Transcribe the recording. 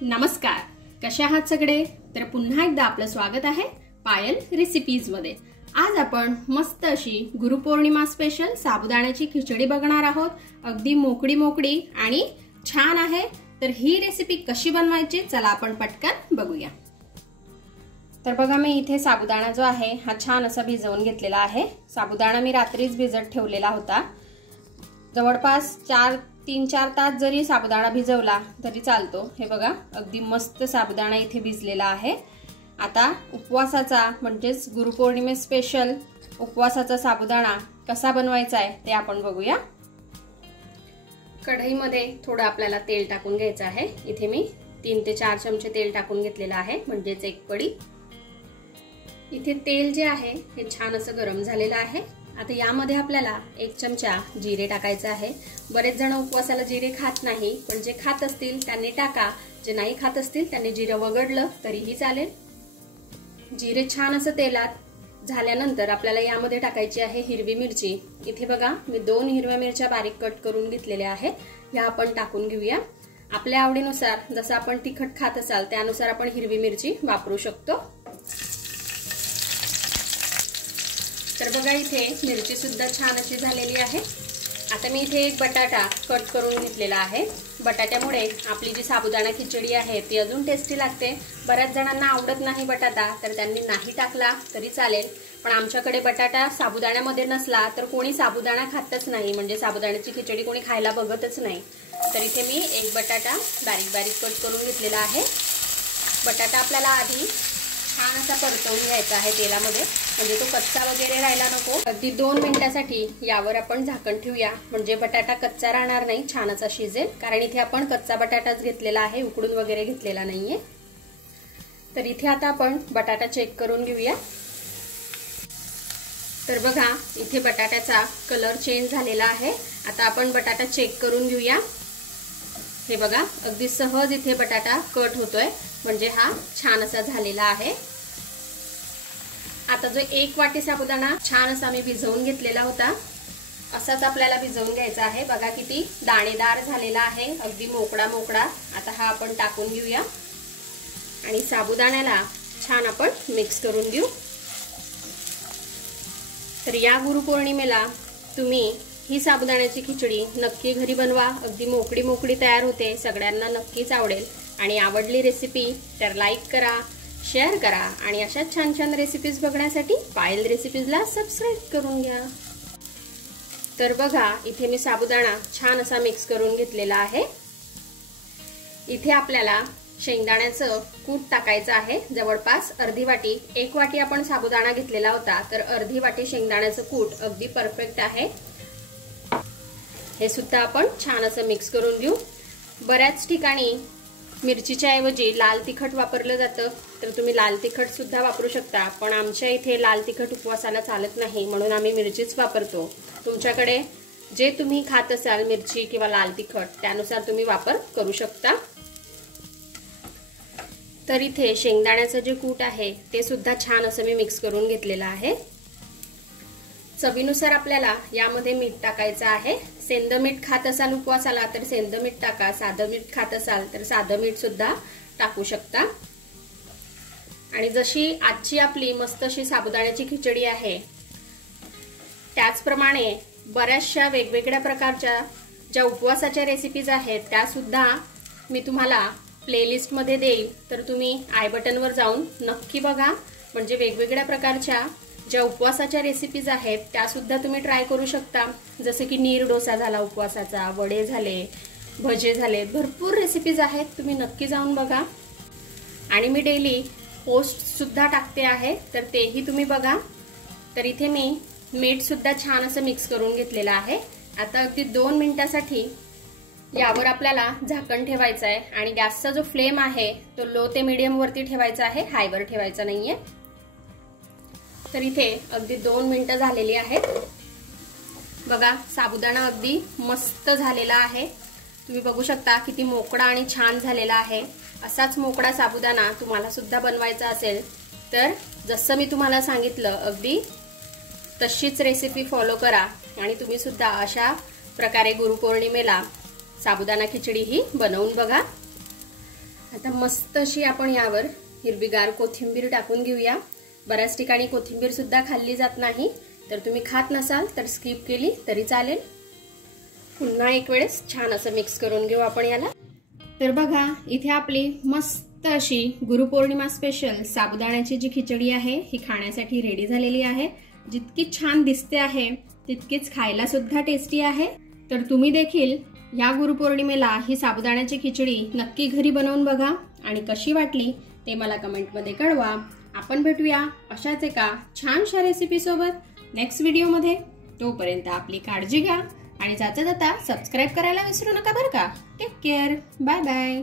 नमस्कार, कशा आहात सगळे? तर पुन्हा एकदा आपलं स्वागत आहे पायल रेसिपीज मध्ये। आज आपण मस्त अशी गुरुपौर्णिमा स्पेशल साबुदाण्याची खिचडी बघणार आहोत। अगदी मोकळी मोकळी आणि छान आहे। तर ही रेसिपी कशी बनवायची चला आपण पटकन बघूया। तर बघा, मी इथे साबुदाणा जो आहे हा छान असा भिजवून घेतलेला आहे। साबुदाणा मी रात्रीच भिजत ठेवलेला होता। जवळपास 3-4 तास जरी साबुदाणा भिजवला तरी चालतो। हे बघा, अगदी मस्त साबुदाणा इथे भिजलेला आहे। आता उपवासाचा म्हणजेच गुरुपौर्णिमे स्पेशल उपवासाचा साबुदाणा कसा बनवायचा आहे ते आपण बघूया। कढईमध्ये थोडं आपल्याला तेल टाकून घ्यायचं आहे। इथे मी 3 ते 4 चमचे तेल टाकून घेतलेलं आहे, म्हणजेच 1 पडी। इथे तेल जे आहे हे छान असं गरम झालेलं आहे। आता यामध्ये आपल्याला 1 चमचा जिरे टाकायचं आहे। बरेच जण उपवासाला जिरे खात नाही, पण जे खात असतील त्यांनी टाका, जे नाही खात असतील त्यांनी जिरं वगळलं तरीही चालेल। जिरे छान असं तेलात झाल्यानंतर आपल्याला यामध्ये टाकायची आहे हिरवी मिरची। इथे बघा, मी 2 हिरव्या मिरच्या बारीक कट करून घेतलेल्या आहेत, ह्या आपण टाकून घेऊया। आपल्या आवडीनुसार, जसं आपण तिखट खात असाल त्यानुसार आपण हिरवी मिरची वापरू शकतो। तर बघा, इथे मिरची सुद्धा छान अशी झालेली आहे। आता मी इथे 1 बटाटा कट करून घेतलेला आहे। बटाट्यामुळे आपली जी साबुदाणा खिचडी आहे ती अजून टेस्टी लागते। बऱ्याच जणांना आवडत नाही बटाटा, तर त्यांनी नाही टाकला तरी चालेल, पण आमच्याकडे बटाटा साबुदाण्यामध्ये नसला तर कोणी साबुदाणा खातच नाही, म्हणजे साबुदाण्याची खिचडी कोणी खायला बघतच नाही। तर इथे मी 1 बटाटा बारीक बारीक कट करून घेतलेला आहे। बटाटा आपल्याला आधी छान असा परतवून घ्यायचा आहे तेलामध्ये, म्हणजे तो कच्चा वगैरे राहायला नको। अगदी 2 मिनिटांसाठी यावर आपण झाकण ठेवूया, म्हणजे बटाटा कच्चा राहणार नाही, छान असा शिजेल। कारण इथे आपण कच्चा बटाटाच घेतलेला आहे, उकडून वगैरे घेतलेला नाहीये। तर इथे आता आपण बटाटा चेक करून घेऊया। तर बघा, इथे बटाट्याचा कलर चेंज झालेला आहे। आता आपण बटाटा चेक करून घेऊया। हे बघा, अगदी सहज इथे बटाटा कट होतोय, म्हणजे हा छान असा झालेला आहे। आता जो 1 वाटी साबुदाणा छान असा मी भिजवून घेतलेला होता, असाच आपल्याला भिजवून घ्यायचा आहे। बघा किती दाणेदार झालेला आहे, अगदी मोकळा मोकळा। आता हा आपण टाकून घेऊया आणि साबुदाण्याला छान आपण मिक्स करून घेऊ। तर या गुरुपौर्णिमेला तुम्ही ही साबुदाण्याची खिचडी नक्की घरी बनवा, अगदी मोकळी मोकळी तयार होते, सगळ्यांना नक्कीच आवडेल। आणि आवडली रेसिपी तर लाईक करा, शेअर करा आणि अशा छान छान रेसिपीज बघण्यासाठी पायल रेसिपीजला सबस्क्राइब करून घ्या। तर बघा, इथे मी साबुदाणा छान असा मिक्स करून घेतलेला आहे। इथे आपल्याला शेंगदाण्याचं कूट टाकायचं आहे, जवळपास अर्धी वाटी। 1 वाटी आपण साबुदाणा घेतलेला होता, तर अर्धी वाटी शेंगदाण्याचं कूट अगदी परफेक्ट आहे। हे सुद्धा आपण छान असं मिक्स करून घेऊ। बऱ्याच ठिकाणी मिरचीच्या ऐवजी लाल तिखट वापरलं जातं, तर तुम्ही लाल तिखट सुद्धा वापरू शकता, पण आमच्या इथे लाल तिखट उपवासाला चालत नाही, म्हणून आम्ही मिरचीच वापरतो। तुमच्याकडे जे तुम्ही खात असाल मिरची किंवा लाल तिखट, त्यानुसार तुम्ही वापर करू शकता। तर इथे शेंगदाण्याचं जे कूट आहे ते सुद्धा छान असं मी मिक्स करून घेतलेलं आहे। चवीनुसार आपल्याला यामध्ये मीठ टाकायचं आहे। सेंधं मीठ खात असाल उपवासाला तर सेंधं मीठ टाका, साधं मीठ खात असाल तर साधं मीठ सुद्धा टाकू शकता। आणि जशी आजची आपली मस्त अशी साबुदाण्याची खिचडी आहे, त्याचप्रमाणे बऱ्याचशा वेगवेगळ्या प्रकारच्या ज्या उपवासाच्या रेसिपीज आहेत त्या सुद्धा मी तुम्हाला प्लेलिस्ट मध्ये देईल, तर तुम्ही आय बटनवर जाऊन नक्की बघा, म्हणजे वेगवेगळ्या प्रकारच्या ज्या उपवासाच्या रेसिपीज आहेत त्या सुद्धा तुम्ही ट्राय करू शकता। जसे की नीर डोसा झाला उपवासाचा, वडे झाले, भजे झाले, भरपूर रेसिपीज आहेत, तुम्ही नक्की जाऊन बघा। आणि मी डेली पोस्ट सुद्धा टाकते आहे, तर तेही तुम्ही बघा। तर इथे मी मीठ सुद्धा छान असं मिक्स करून घेतलेलं आहे। आता अगदी 2 मिनिटांसाठी यावर आपल्याला झाकण ठेवायचं आहे आणि गॅसचा जो फ्लेम आहे तो लो ते मीडियम वरती ठेवायचा आहे, हायवर ठेवायचा नाहीये। तर इथे अगदी 2 मिनिटं झालेली आहेत। बघा, साबुदाणा अगदी मस्त झालेला आहे, तुम्ही बघू शकता किती मोकळा आणि छान झालेला आहे। असाच मोकळा साबुदाणा तुम्हाला सुद्धा बनवायचा असेल तर जसं मी तुम्हाला सांगितलं अगदी तशीच रेसिपी फॉलो करा आणि तुम्ही सुद्धा अशा प्रकारे गुरुपौर्णिमेला साबुदाणा खिचडी ही बनवून बघा। आता मस्त अशी आपण यावर हिरवीगार कोथिंबीर टाकून घेऊया। बऱ्याच ठिकाणी कोथिंबीर सुद्धा खाल्ली जात नाही, तर तुम्ही खात नसाल तर स्किप केली तरी चालेल। पुन्हा एक वेळेस छान असं मिक्स करून घेऊ आपण याला। तर बघा इथे आपली मस्त अशी गुरुपौर्णिमा स्पेशल साबुदाण्याची जी खिचडी आहे ही खाण्यासाठी रेडी झालेली आहे। जितकी छान दिसते आहे तितकीच खायला सुद्धा टेस्टी आहे। तर तुम्ही देखील या गुरुपौर्णिमेला ही साबुदाण्याची खिचडी नक्की घरी बनवून बघा आणि कशी वाटली ते मला कमेंटमध्ये कळवा। आपण भेटूया अशाच एका छानशा रेसिपी सोबत नेक्स्ट व्हिडिओमध्ये। तोपर्यंत आपली काळजी घ्या आणि जाता जाता सबस्क्राइब करायला विसरू नका बरं का। Take care, bye bye.